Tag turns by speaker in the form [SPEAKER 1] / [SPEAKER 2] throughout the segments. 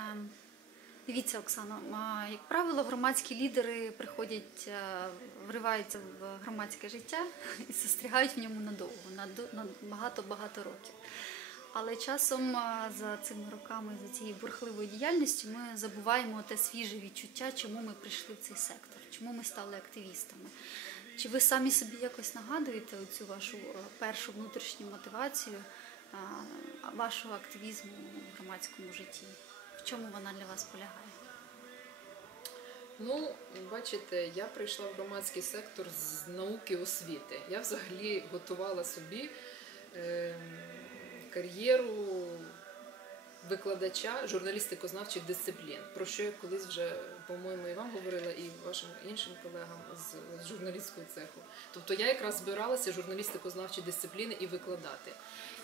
[SPEAKER 1] Ем, Дивіться, Оксано, як правило, громадські лідери приходять, е, вриваються в громадське життя і застрягають в ньому надовго, на багато-багато років. Але часом за цими роками, за цією бурхливою діяльністю, ми забуваємо те свіже відчуття, чому ми прийшли в цей сектор, чому ми стали активістами. Чи ви самі собі якось нагадуєте цю вашу е, першу внутрішню мотивацію вашого активізму в громадському житті? В чому вона для вас полягає?
[SPEAKER 2] Ну, бачите, я прийшла в громадський сектор з науки освіти. Я взагалі готувала собі е, кар'єру викладача журналістико-знавчих дисциплін, про що я колись вже, по-моєму, і вам говорила, і вашим іншим колегам з, з журналістського цеху. Тобто я якраз збиралася журналістико-знавчі дисципліни і викладати.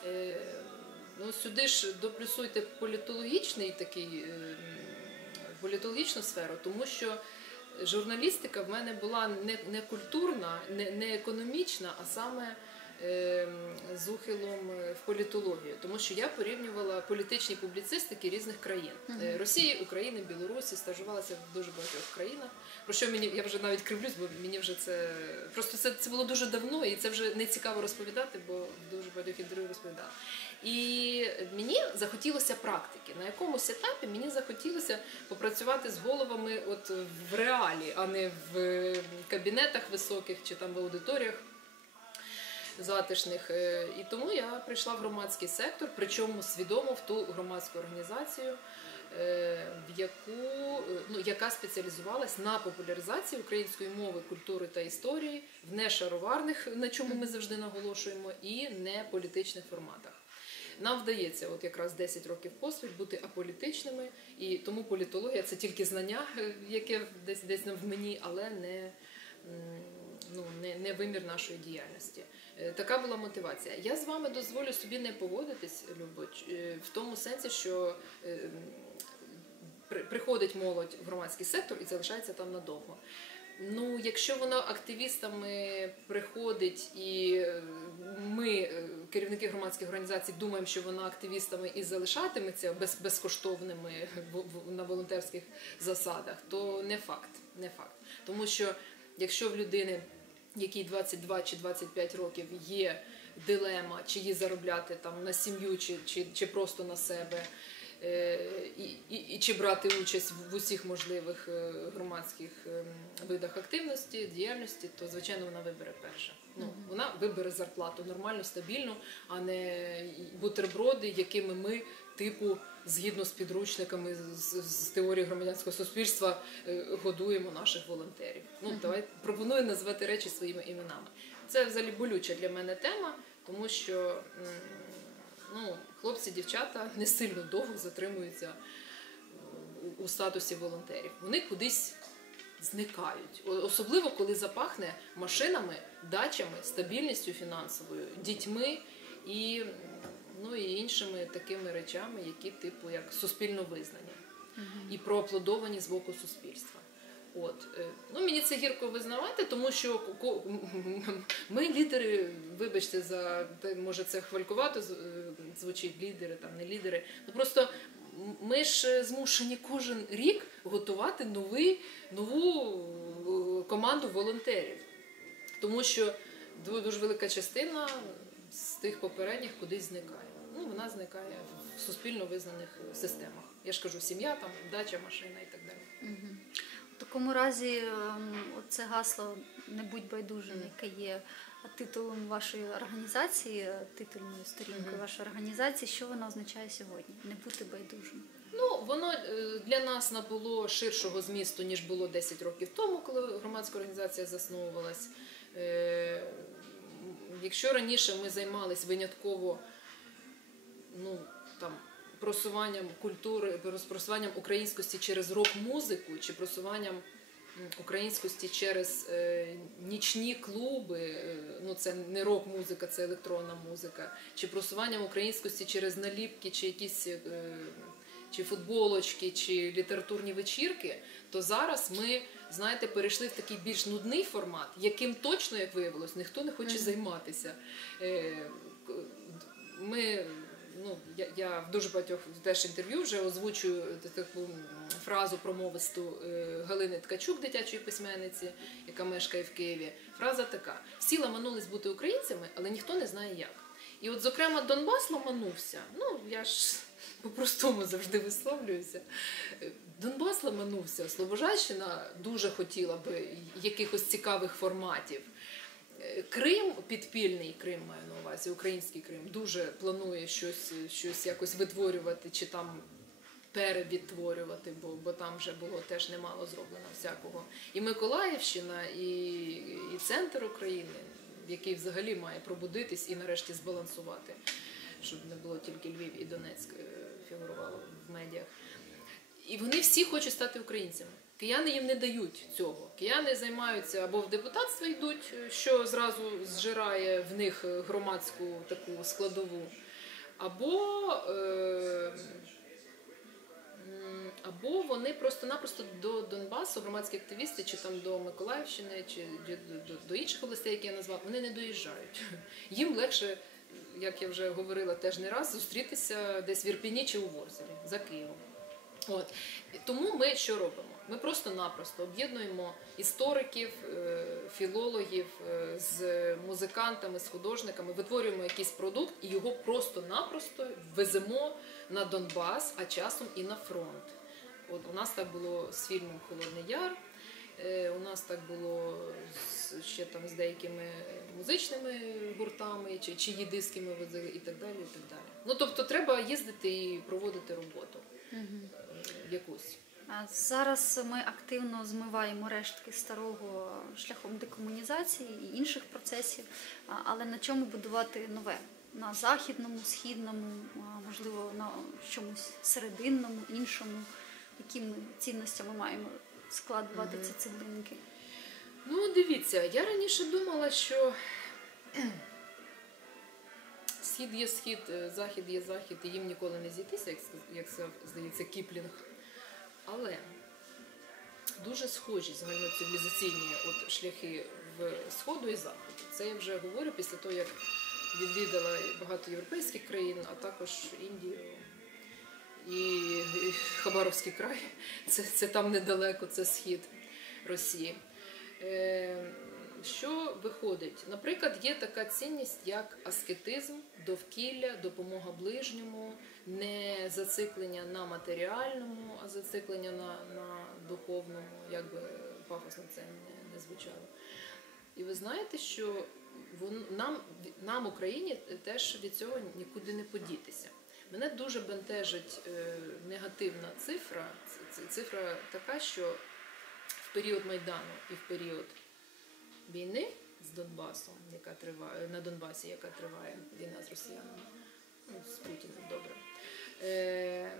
[SPEAKER 2] Е, ну, сюди ж доплюсуйте політологічний такий. Е, політологічну сферу, тому що журналістика в мене була не, не культурна, не, не економічна, а саме з ухилом в політологію, тому що я порівнювала політичні публіцистики різних країн Е, Росії, України, Білорусі, стажувалася в дуже багатьох країнах. Про що мені я вже навіть кривлюсь, бо мені вже це просто це, це було дуже давно, і це вже не цікаво розповідати, бо дуже багатьох інтерв'ю розповідала. І мені захотілося практики. На якомусь етапі мені захотілося попрацювати з головами от в реалі, а не в кабінетах високих чи там в аудиторіях затишних. Е, І тому я прийшла в громадський сектор, причому свідомо в ту громадську організацію, е, в яку е, ну яка спеціалізувалась на популяризації української мови, культури та історії в нешароварних, на чому ми завжди наголошуємо, і не політичних форматах. Нам вдається, от якраз 10 років поспіль, бути аполітичними, і тому політологія це тільки знання, яке десь десь в мені, але не, ну, не, не вимір нашої діяльності. Е, Така була мотивація. Я з вами дозволю собі не погодитись, Любо, е, в тому сенсі, що е, приходить молодь в громадський сектор і залишається там надовго. Ну, якщо вона активістами приходить, і ми, керівники громадських організацій, думаємо, що вона активістами і залишатиметься без, безкоштовними на волонтерських засадах, то не факт. Не факт. Тому що якщо в людини, якій 22 чи 25 років, є дилема, чи їй заробляти там на сім'ю, чи, чи, чи просто на себе. е, І, і, і чи брати участь в усіх можливих е, громадських ем, видах активності, діяльності, то звичайно вона вибере перше. Ну вона вибере зарплату нормально, стабільну, а не бутерброди, якими ми, типу, згідно з підручниками з, з теорії громадянського суспільства, е, годуємо наших волонтерів. Ну давай пропоную назвати речі своїми іменами. Це взагалі болюча для мене тема, тому що. ну, хлопці, дівчата не сильно довго затримуються у- статусі волонтерів. Вони кудись зникають. Особливо, коли запахне машинами, дачами, стабільністю фінансовою, дітьми і, ну, і іншими такими речами, які, типу, як суспільно визнані і проаплодовані з боку суспільства. От е, ну мені це гірко визнавати, тому що ми лідери, вибачте, за може це хвалькувато е, звучить лідери, там не лідери. Ну просто ми ж е, змушені кожен рік готувати новий, нову команду волонтерів, тому що дуже велика частина з тих попередніх кудись зникає. Ну вона зникає в суспільно визнаних системах. Я ж кажу, сім'я, там дача, машина і так далі.
[SPEAKER 1] В такому разі, ем, це гасло не будь байдужим, яке є титулом вашої організації, е, титульною сторінкою
[SPEAKER 2] Мгм.
[SPEAKER 1] вашої організації, що воно означає сьогодні? Не бути байдужим.
[SPEAKER 2] Ну, воно е, для нас набуло ширшого змісту, ніж було 10 років тому, коли громадська організація засновувалась. Е, Якщо раніше ми займалися винятково ну, там, просуванням культури, просуванням українськості через рок-музику чи просуванням українськості через е, нічні клуби, е, ну це не рок-музика, це електронна музика, чи просуванням українськості через наліпки, чи якісь е, чи футболочки, чи літературні вечірки, то зараз ми, знаєте, перейшли в такий більш нудний формат, яким точно, як виявилось, ніхто не хоче займатися. Е, Ми ну, я, я в дуже багатьох теж інтерв'ю вже озвучую таку фразу промовисту е, Галини Ткачук, дитячої письменниці, яка мешкає в Києві. Фраза така: всі ламанулись бути українцями, але ніхто не знає як. І от, зокрема, Донбас ламанувся. Ну, я ж по-простому завжди висловлююся. Е, Донбас ламанувся, Слобожанщина дуже хотіла би якихось цікавих форматів. Крим, підпільний Крим маю на увазі, український Крим, дуже планує щось, щось якось витворювати чи там перевідтворювати, бо, бо там вже було теж немало зроблено всякого. І Миколаївщина, і, і центр України, який взагалі має пробудитись і нарешті збалансувати, щоб не було тільки Львів і Донецьк е, фігурувало в медіах. І вони всі хочуть стати українцями. Кияни їм не дають цього. Кияни займаються або в депутатство йдуть, що зразу зжирає в них громадську таку складову, або, е, або вони просто-напросто до Донбасу, громадські активісти, чи там до Миколаївщини, чи до інших областей, які я назвав, вони не доїжджають. Їм легше, як я вже говорила теж не раз, зустрітися десь в Ірпіні чи у Ворзелі за Києвом. От тому ми що робимо? Ми просто-напросто об'єднуємо істориків, е, філологів е, з музикантами, з художниками, витворюємо якийсь продукт і його просто-напросто веземо на Донбас, а часом і на фронт. От у нас так було з фільмом Холодний Яр. е, У нас так було ще там з деякими музичними гуртами, чи чиї диски ми возили, і так далі. І так далі. Ну тобто треба їздити і проводити роботу е, якусь.
[SPEAKER 1] Зараз ми активно змиваємо рештки старого шляхом декомунізації і інших процесів, але на чому будувати нове? На західному, східному, можливо, на чомусь серединному, іншому, якими цінностями маємо складувати ці цеглинки.
[SPEAKER 2] Ну, дивіться, я раніше думала, що схід є схід, е, захід є захід, і їм ніколи не зійтися, як, як здається, Кіплінг. Але дуже схожі загальноцивілізаційні от шляхи в Сходу і Заходу. Це я вже говорю після того, як відвідала багато європейських країн, а також Індію і Хабаровський край. Це, це там недалеко, це схід Росії. Е, що виходить? Наприклад, є така цінність, як аскетизм, довкілля, допомога ближньому, не зациклення на матеріальному, а зациклення на, на духовному, як би пафосно це не, не звучало. І ви знаєте, що вон, нам, нам, Україні, теж від цього нікуди не подітися. Мене дуже бентежить е, негативна цифра. Цифра така, що в період Майдану і в період війни з Донбасом, яка триває на Донбасі, яка триває війна з росіянами, ну, з Путіним, добре. Е,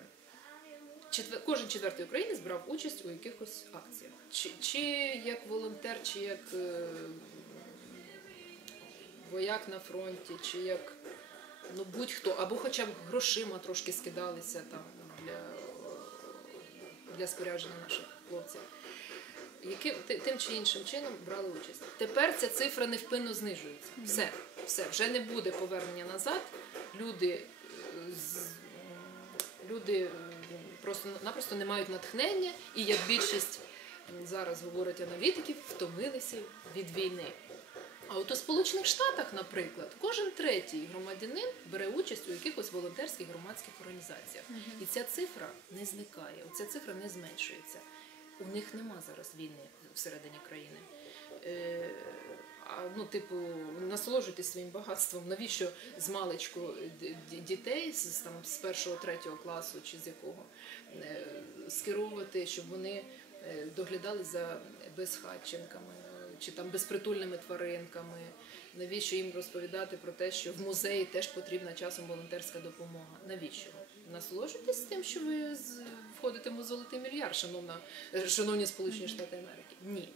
[SPEAKER 2] четвер- кожен четвертий українець брав участь у якихось акціях. Чи, чи як волонтер, чи як е, вояк на фронті, чи як ну, будь-хто, або хоча б грошима трошки скидалися там для, для спорядження наших хлопців. Ти- тим чи іншим чином брали участь. Тепер ця цифра невпинно знижується. Все, все, вже не буде повернення назад. Люди, е, люди просто напросто не мають натхнення, і як більшість зараз говорять аналітиків, втомилися від війни. А от у Сполучених Штатах, наприклад, кожен третій громадянин бере участь у якихось волонтерських громадських організаціях. І ця цифра не зникає, ця цифра не зменшується. У них нема зараз війни всередині країни. Е, ну, типу, насолоджуйтесь своїм багатством. Навіщо з маличку дітей з, там, з першого, третього класу чи з якого е, скеровувати, щоб вони е, доглядали за безхатченками чи там безпритульними тваринками. Навіщо їм розповідати про те, що в музеї теж потрібна часом волонтерська допомога? Навіщо? Насолоджуйтесь тим, що ви з- входите в золотий мільярд, шановна, е, шановні Сполучені Штати Америки. Ні.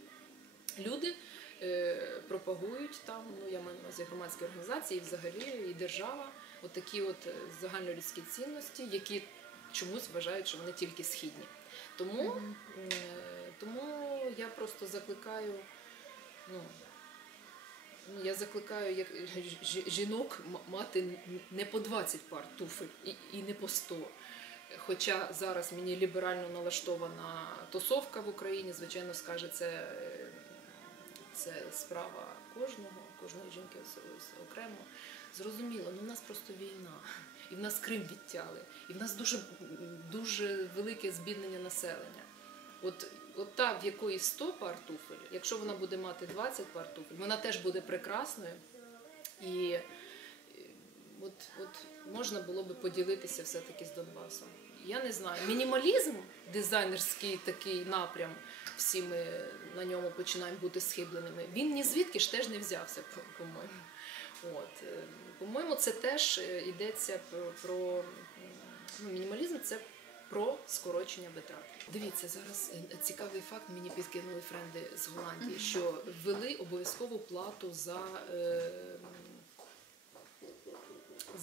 [SPEAKER 2] Люди е, пропагують там, ну я маю на увазі громадські організації, і взагалі і держава, от такі от е, загальнолюдські цінності, які чомусь вважають, що вони тільки східні. Тому, тому я просто закликаю, ну, я закликаю як жінок мати не по 20 пар туфель і, і не по 100. Хоча зараз мені ліберально налаштована тусовка в Україні, звичайно, скаже, це, це справа кожного, кожної жінки окремо. Зрозуміло, ну в нас просто війна, і в нас Крим відтяли, і в нас дуже, дуже велике збіднення населення. От, от та, в якої 100 пар туфель, якщо вона буде мати 20 пар туфель, вона теж буде прекрасною. І от, от можна було би поділитися все-таки з Донбасом. Я не знаю. Мінімалізм, дизайнерський такий напрям, всі ми на ньому починаємо бути схибленими. Він ні звідки ж теж не взявся, по- по-моєму. От. е, По-моєму, це теж е, йдеться про, про ну, мінімалізм це про скорочення витрат. Дивіться, зараз е, цікавий факт мені підкинули френди з Голландії, що ввели обов'язкову плату за, е,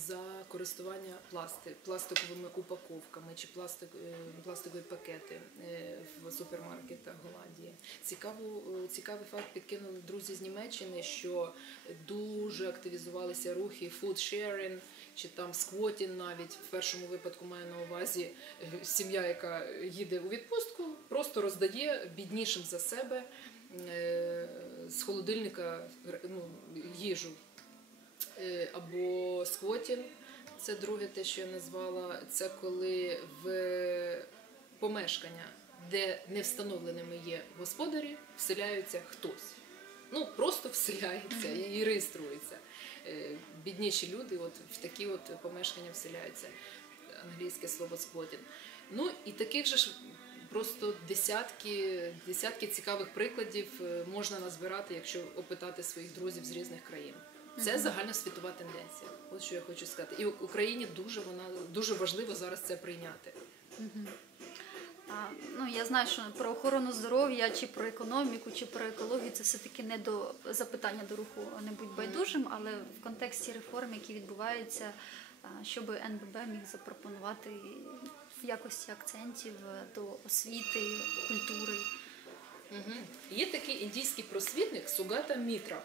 [SPEAKER 2] за користування пласти, пластиковими упаковками чи пластик, е, пластикові пакети е, в супермаркетах Голландії. Цікаву, е, цікавий факт підкинули друзі з Німеччини, що дуже активізувалися рухи sharing, чи там сквотін навіть в першому випадку маю на увазі сім'я, яка їде у відпустку, просто роздає біднішим за себе з холодильника ну, їжу. Е, Або сквотін, це друге те, що я назвала, це коли в помешкання, де не встановленими є господарі, вселяються хтось. Ну, просто вселяється і реєструється. Е, Бідніші люди от в такі от помешкання вселяються. Англійське слово сквотін. Ну і таких же ж просто десятки, десятки цікавих прикладів е, можна назбирати, якщо опитати своїх друзів з різних країн. Це загальна світова тенденція. От що я хочу сказати. І Україні дуже вона дуже важливо зараз це прийняти.
[SPEAKER 1] А, ну, я знаю, що про охорону здоров'я, чи про економіку, чи про екологію це все-таки не до запитання до руху не будь байдужим, але в контексті реформ, які відбуваються, щоб НББ міг запропонувати в якості акцентів е, до освіти, культури.
[SPEAKER 2] Угу. Є такий індійський просвітник Сугата Мітра.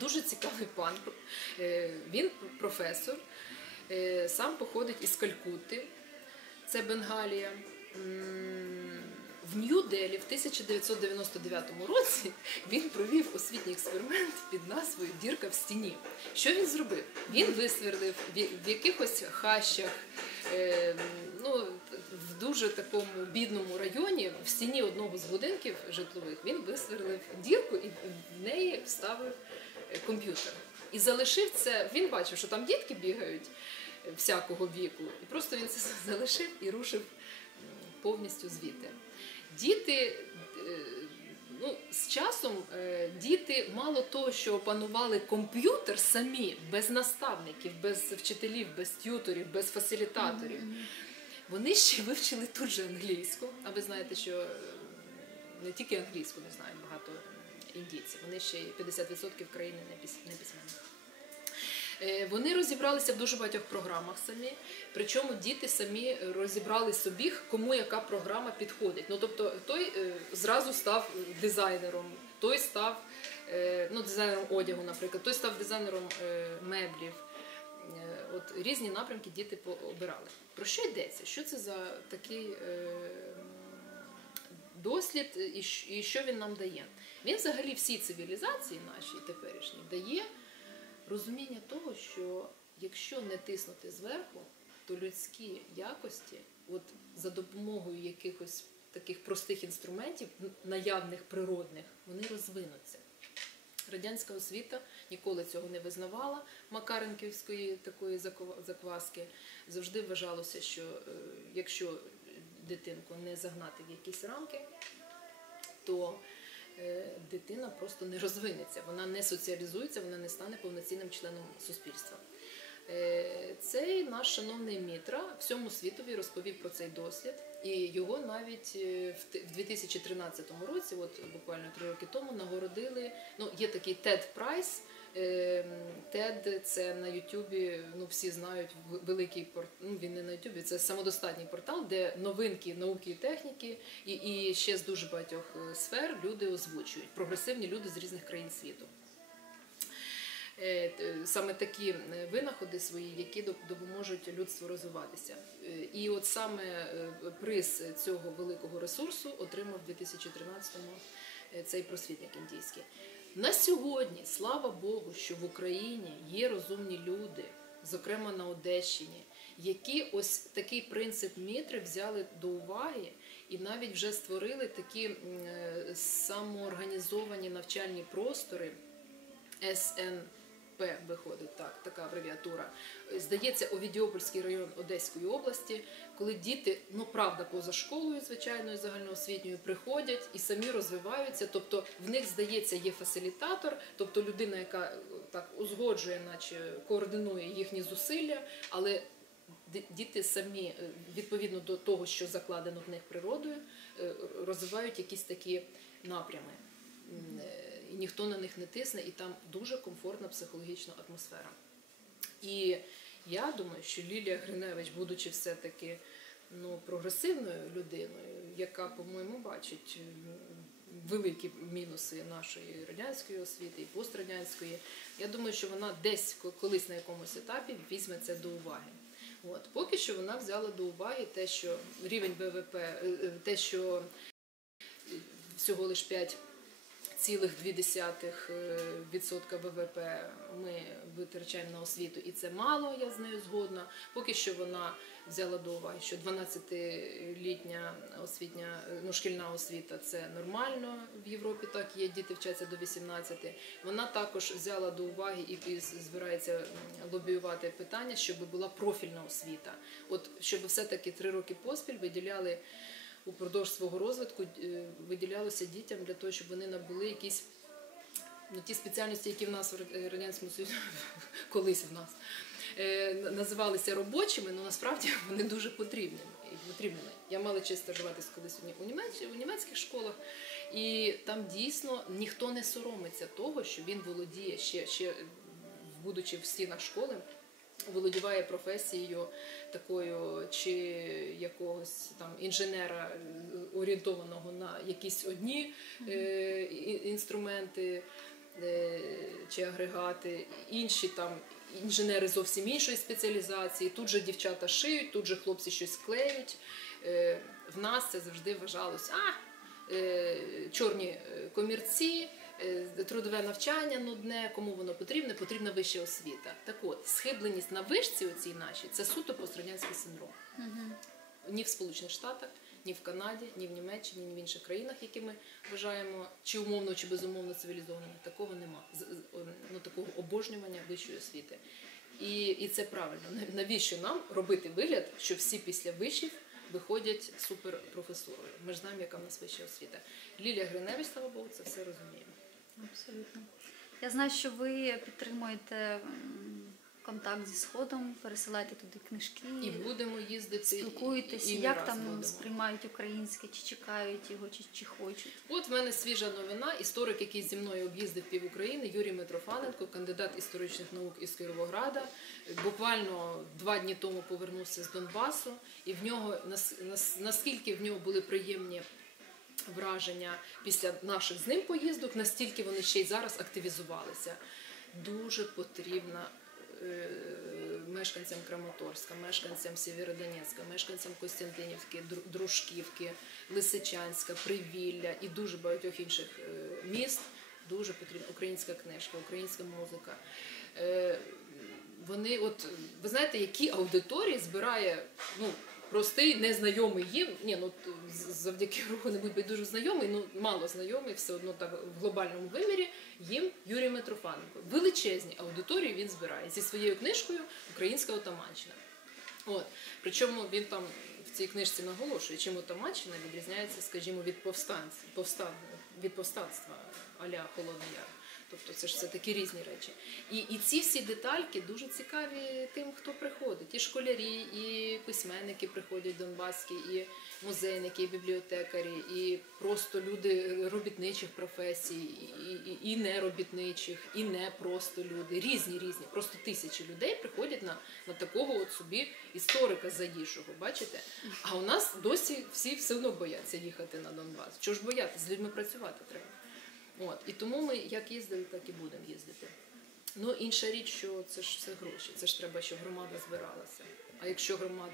[SPEAKER 2] Дуже цікавий пан. Е, Він професор, е, сам походить із Калькутти, це Бенгалія. В Нью-Делі в 1999 році він провів освітній експеримент під назвою Дірка в стіні. Що він зробив? Він висверлив в якихось хащах, е, ну, в дуже такому бідному районі, в стіні одного з будинків житлових, він висверлив дірку і в неї вставив комп'ютер. І залишив це. Він бачив, що там дітки бігають всякого віку, і просто він це залишив і рушив повністю звідти. Діти. е, Ну, з часом е, діти мало того, що опанували комп'ютер самі, без наставників, без вчителів, без т'юторів, без фасилітаторів. Вони ще вивчили тут же англійську. А ви знаєте, що е, не тільки англійську не знають багато індійців, вони ще 50% країни не письменні. Е, Вони розібралися в дуже багатьох програмах самі, причому діти самі розібрали собі, кому яка програма підходить. Ну тобто той е, зразу став дизайнером, той став е, ну, дизайнером одягу, наприклад, той став дизайнером меблів. От різні напрямки діти обирали. Про що йдеться? Що це за такий дослід і що він нам дає? Він взагалі всій цивілізації нашій теперішній дає розуміння того, що якщо не тиснути зверху, то людські якості, от за допомогою якихось таких простих інструментів, наявних природних, вони розвинуться. Радянська освіта ніколи цього не визнавала Макаренківської такої закваски. Завжди вважалося, що е, якщо дитинку не загнати в якісь рамки, то е, дитина просто не розвинеться, вона не соціалізується, вона не стане повноцінним членом суспільства. Е, Цей наш шановний Мітра всьому світові розповів про цей дослід, і його навіть е, в 2013 році, от буквально три роки тому, нагородили. Ну, є такий TED Prize. Е, TED – це на Ютубі, ну всі знають великий портал. Ну він не на Ютубі, це самодостатній портал, де новинки науки і техніки, і, і ще з дуже багатьох е, сфер люди озвучують. Прогресивні люди з різних країн світу. е, саме такі е, винаходи свої, які допоможуть людству розвиватися. Е, І от саме е, приз цього великого ресурсу отримав у 2013-му е, цей просвітник індійський. На сьогодні, слава Богу, що в Україні є розумні люди, зокрема на Одещині, які ось такий принцип Мітри взяли до уваги і навіть вже створили такі е, самоорганізовані навчальні простори. СНП виходить так, така абревіатура. Здається, Овідіопольський район Одеської області, коли діти, ну правда, поза школою, звичайною загальноосвітньою, приходять і самі розвиваються. Тобто в них здається є фасилітатор, тобто людина, яка е, так узгоджує, наче координує їхні зусилля, але діти самі е, відповідно до того, що закладено в них природою, е, розвивають якісь такі напрями. Е, ніхто на них не тисне, і там дуже комфортна психологічна атмосфера. І я думаю, що Лілія Гриневич, будучи все-таки ну, прогресивною людиною, яка, по-моєму, бачить великі мінуси нашої радянської освіти і пострадянської, я думаю, що вона десь колись на якомусь етапі візьме це до уваги. От поки що вона взяла до уваги те, що рівень ВВП, е, е, те, що е, всього лише 5 цілих 2% відсотка ВВП ми витрачаємо на освіту, і це мало, я з нею згодна. Поки що вона взяла до уваги, що 12-літня освітня, ну, шкільна освіта це нормально в Європі, так є, діти вчаться до 18. Вона також взяла до уваги і збирається лобіювати питання, щоб була профільна освіта. От щоб все-таки три роки поспіль виділяли упродовж свого розвитку е, виділялося дітям для того, щоб вони набули якісь ну, ті спеціальності, які в нас в Ра- Радянському Союзі колись в нас е, називалися робочими, але насправді вони дуже потрібні. потрібними. Я мала честь стажуватись колись у Ні- у, німець, у німецьких школах, і там дійсно ніхто не соромиться того, що він володіє ще, ще будучи в стінах школи, володіває професією такою чи якогось там інженера е, орієнтованого на якісь одні е, інструменти е, чи агрегати, інші там інженери зовсім іншої спеціалізації. Тут же дівчата шиють, тут же хлопці щось клеють. Е, В нас це завжди вважалось, а е, чорні комірці, трудове навчання нудне, кому воно потрібне, потрібна вища освіта. Так от, схибленість на вишці оцій нашій це суто пострадянський синдром. Ні в Сполучених Штатах, ні в Канаді, ні в Німеччині, ні в інших країнах, які ми вважаємо чи умовно, чи безумовно цивілізованими. Такого нема. Ну, такого обожнювання вищої освіти. І, і це правильно. Навіщо нам робити вигляд, що всі після вишів виходять суперпрофесорою? Ми ж знаємо, яка в нас вища освіта. Лілія Гриневич, слава Богу, це все розуміє.
[SPEAKER 1] Абсолютно. Я знаю, що ви підтримуєте контакт зі Сходом, пересилаєте туди книжки,
[SPEAKER 2] І будемо їздити.
[SPEAKER 1] спілкуєтесь,
[SPEAKER 2] і,
[SPEAKER 1] як там
[SPEAKER 2] будемо.
[SPEAKER 1] сприймають українське, чи чекають його, чи, чи хочуть.
[SPEAKER 2] От в мене свіжа новина. Історик, який зі мною об'їздив пів України, Юрій Митрофаненко, кандидат історичних наук із Кировограда. Буквально два дні тому повернувся з Донбасу, і в нього нас- нас- наскільки в нього були приємні враження після наших з ним поїздок, настільки вони ще й зараз активізувалися. Дуже потрібна. е, Мешканцям Краматорська, мешканцям Сєвєродонецька, мешканцям Костянтинівки, Дружківки, Лисичанська, Привілля і дуже багатьох інших е, міст дуже потрібна українська книжка, українська музика. Е, Вони, от ви знаєте, які аудиторії збирає ну, простий, незнайомий їм. Ні, ну завдяки руху не будь дуже знайомий, ну мало знайомий, все одно так в глобальному вимірі. Їм Юрій Митрофаненко. Величезні аудиторії він збирає зі своєю книжкою Українська отаманщина. От. Причому він там в цій книжці наголошує, чим отаманщина відрізняється, скажімо, від повстанців, повстан, від повстанства аля Холодний Яр. Тобто це ж все такі різні речі. І, і ці всі детальки дуже цікаві тим, хто приходить. І школярі, і письменники приходять донбаські, і музейники, і бібліотекарі, і просто люди робітничих професій, і, і, і неробітничих, і не просто люди. Різні, різні. Просто тисячі людей приходять на, на такого от собі історика заїжджого. Бачите? А у нас досі всі все одно бояться їхати на Донбас. Чого ж боятися? З людьми працювати треба. От. І тому ми як їздили, так і будемо їздити. Ну, інша річ, що це ж все гроші. Це ж треба, щоб громада збиралася. А якщо громада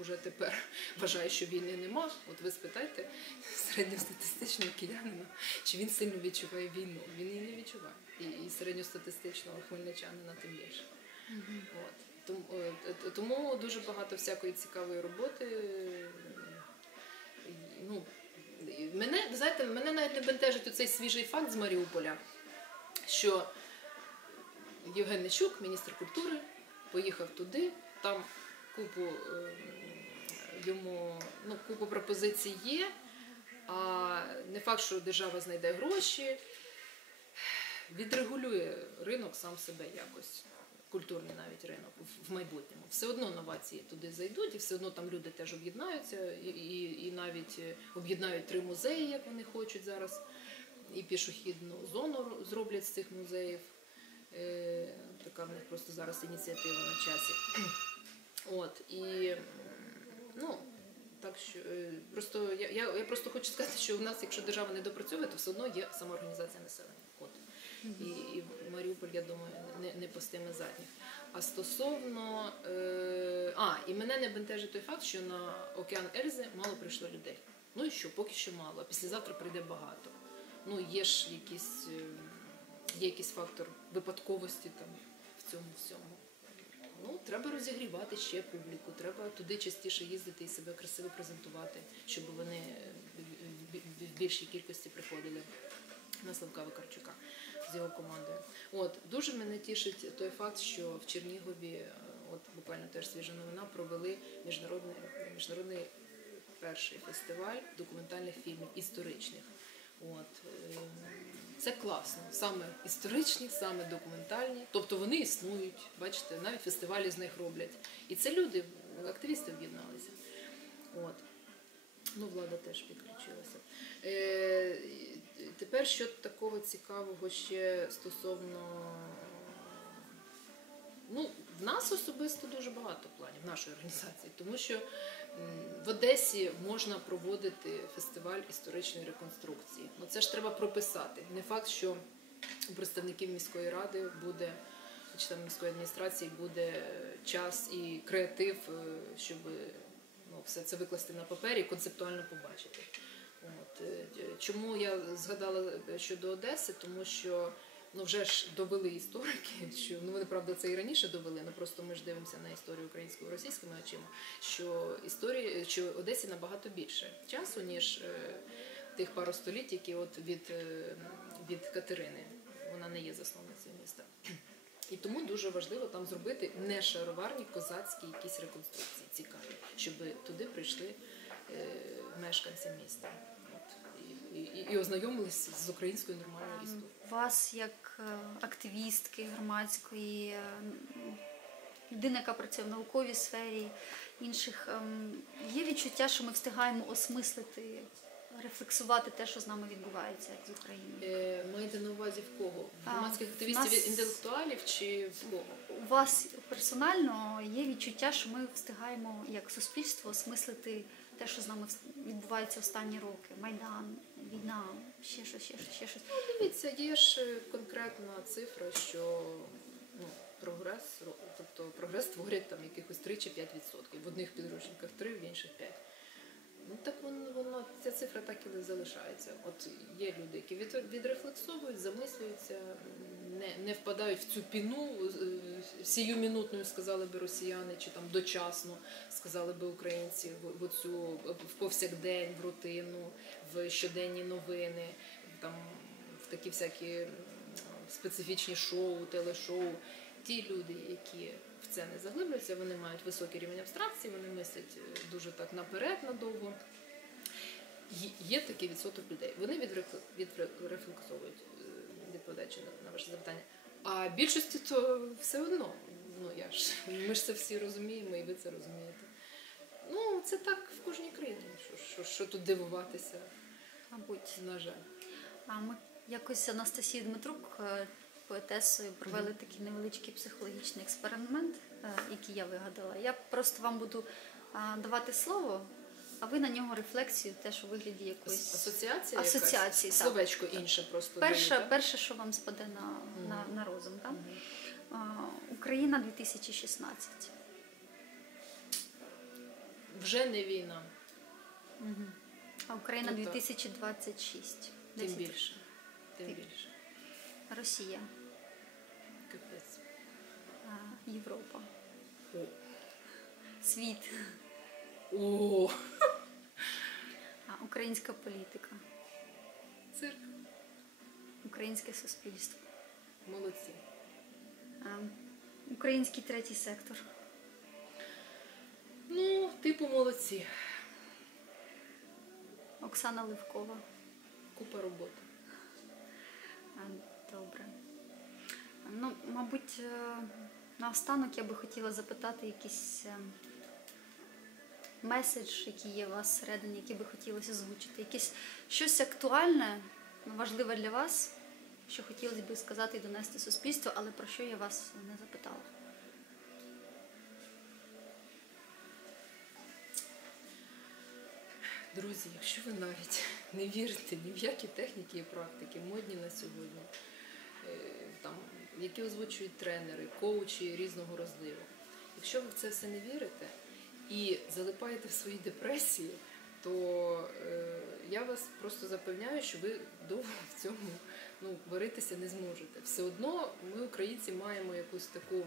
[SPEAKER 2] вже тепер вважає, що війни нема, от ви спитайте середньостатистичного киянина, чи він сильно відчуває війну. Він її не відчуває. І, і середньостатистичного хмельничанина тим більше. От. Тому, е, тому дуже багато всякої цікавої роботи. Ну, мене, ви знаєте, мене навіть не бентежить оцей свіжий факт з Маріуполя, що Євген Нечук, міністр культури, поїхав туди, там купу е, йому ну, купу пропозицій є, а не факт, що держава знайде гроші, відрегулює ринок сам себе якось. Культурний навіть ринок в- майбутньому. Все одно новації туди зайдуть, і все одно там люди теж об'єднаються, і, і, і навіть е, об'єднають три музеї, як вони хочуть зараз, і пішохідну зону зроблять з цих музеїв. Е, така в них просто зараз ініціатива на часі. От, і ну, так що е, просто я, я, я просто хочу сказати, що в нас, якщо держава не допрацьовує, то все одно є самоорганізація населення. От. І, і Маріуполь, я думаю, не, не пустиме задніх. А стосовно. Е, а, і мене не бентежить той факт, що на океан Ельзи мало прийшло людей. Ну і що, поки що мало, а післязавтра прийде багато. Ну, є ж якийсь, е, є якийсь фактор випадковості там в цьому всьому. Ну, треба розігрівати ще публіку, треба туди частіше їздити і себе красиво презентувати, щоб вони е, в більшій кількості приходили на Славка Викарчука з його командою. От дуже мене тішить той факт, що в Чернігові, е, от буквально теж свіжа новина, провели міжнародний міжнародний перший фестиваль документальних фільмів історичних. От е, це класно, саме історичні, саме документальні. Тобто вони існують, бачите, навіть фестивалі з них роблять. І це люди, активісти об'єдналися. От. Ну, влада теж підключилася. Е, тепер що такого цікавого ще стосовно. Ну, в нас особисто дуже багато планів в нашої організації, тому що в Одесі можна проводити фестиваль історичної реконструкції. Ну це ж треба прописати. Не факт, що у представників міської ради буде чи там міської адміністрації буде час і креатив, е, щоб ну, все це викласти на папері і концептуально побачити. От. е, Чому я згадала щодо Одеси? Тому що ну, вже ж довели історики, що ну вони правда це і раніше довели, ну просто ми ж дивимося на історію українською російськими очима, що історії, що Одесі набагато більше часу, ніж е, тих пару століть, які от від, е, від Катерини. Вона не є засновницею міста. І тому дуже важливо там зробити не шароварні козацькі якісь реконструкції цікаві, щоб туди прийшли е, мешканці міста. От, і, і, і ознайомились з українською нормальною історією.
[SPEAKER 1] Вас, як е, активістки громадської, е, людина, яка працює в науковій сфері, інших, ем, є відчуття, що ми встигаємо осмислити, рефлексувати те, що з нами відбувається з Україною.
[SPEAKER 2] Е, маєте на увазі в кого? Громадських активістів
[SPEAKER 1] нас-
[SPEAKER 2] інтелектуалів чи в кого?
[SPEAKER 1] У вас персонально є відчуття, що ми встигаємо як суспільство осмислити те, що з нами відбувається останні роки. Майдан, війна, ще щось, ще щось, ще щось.
[SPEAKER 2] Дивіться, є ж е, конкретна цифра, що ну, прогрес, тобто прогрес творять там якихось 3 чи 5 відсотків. В одних підручниках 3, в інших 5. Ну так воно, воно ця цифра так і залишається. От є люди, які відрефлексовують, замислюються, не, не впадають в цю піну е, сіюмінутну, сказали би росіяни, чи там дочасно, сказали би українці, в, оцю в повсякдень, в рутину, в щоденні новини, там в такі всякі специфічні шоу, телешоу. Ті люди, які в це не заглиблюються, вони мають високий рівень абстракції, вони мислять е, дуже так наперед надовго. Є- такий відсоток людей. Вони відрефле- відрефлексовують, відповідаючи на, на ваше запитання. А більшості то все одно. Ну я ж ми ж це всі розуміємо, і ви це розумієте. Ну, це так в кожній країні. Що, що, що тут дивуватися,
[SPEAKER 1] Мабуть,
[SPEAKER 2] на жаль.
[SPEAKER 1] А ми якось з Анастасією Дмитрук, е, поетесою, провели такий невеличкий психологічний експеримент, е, який я вигадала. Я просто вам буду давати слово, а ви на нього рефлексію теж у вигляді якоїсь.
[SPEAKER 2] Асоціація
[SPEAKER 1] Асоціації,
[SPEAKER 2] якась?
[SPEAKER 1] так.
[SPEAKER 2] Словечко інше просто
[SPEAKER 1] Перше, перше, що вам спаде на, на, на розум, так?
[SPEAKER 2] Мгм.
[SPEAKER 1] А, Україна 2016.
[SPEAKER 2] Вже не війна,
[SPEAKER 1] А Україна
[SPEAKER 2] Ну,
[SPEAKER 1] 2026.
[SPEAKER 2] тим
[SPEAKER 1] 10.
[SPEAKER 2] більше. Тим
[SPEAKER 1] Ти-
[SPEAKER 2] більше.
[SPEAKER 1] Росія,
[SPEAKER 2] Капець.
[SPEAKER 1] Європа,
[SPEAKER 2] О.
[SPEAKER 1] світ,
[SPEAKER 2] О,
[SPEAKER 1] українська політика,
[SPEAKER 2] цирк.
[SPEAKER 1] українське суспільство,
[SPEAKER 2] Молодці.
[SPEAKER 1] український третій сектор,
[SPEAKER 2] Ну, типу молодці.
[SPEAKER 1] Оксана Ливкова.
[SPEAKER 2] Купа роботи.
[SPEAKER 1] Добре. Ну, мабуть, е, наостанок я би хотіла запитати якийсь е, меседж, який є у вас всередині, який би хотілося озвучити. Якесь щось актуальне, важливе для вас, що хотілося б сказати і донести суспільству, але про що я вас не запитала.
[SPEAKER 2] Друзі, якщо ви навіть не вірите ні в які техніки і практики, модні на сьогодні, е, там, які озвучують тренери, коучі різного розливу, якщо ви в це все не вірите і залипаєте в свої депресії, то е, я вас просто запевняю, що ви довго в цьому ну, варитися не зможете. Все одно ми, українці, маємо якусь таку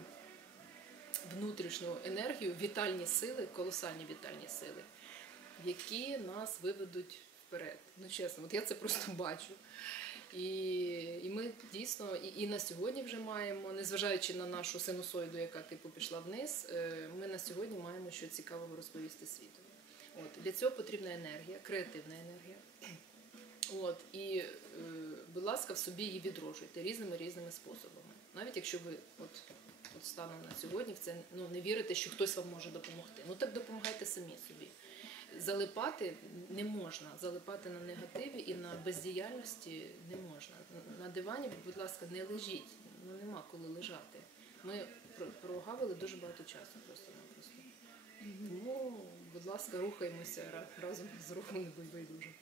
[SPEAKER 2] внутрішню енергію, вітальні сили, колосальні вітальні сили які нас виведуть вперед. Ну чесно, от я це просто бачу. І, і ми дійсно і, і на сьогодні вже маємо, незважаючи на нашу синусоїду, яка типу пішла вниз, е, ми на сьогодні маємо що цікавого розповісти світу. От для цього потрібна енергія, креативна енергія. От і, е, будь ласка, в собі її відроджуйте різними різними способами. Навіть якщо ви от, от станом на сьогодні в це ну не вірите, що хтось вам може допомогти. Ну так допомагайте самі собі залипати не можна. Залипати на негативі і на бездіяльності не можна. На дивані, будь ласка, не лежіть. Ну нема коли лежати. Ми прогавили дуже багато часу просто-напросто. Тому, будь ласка, рухаємося разом з рухом небайдужим.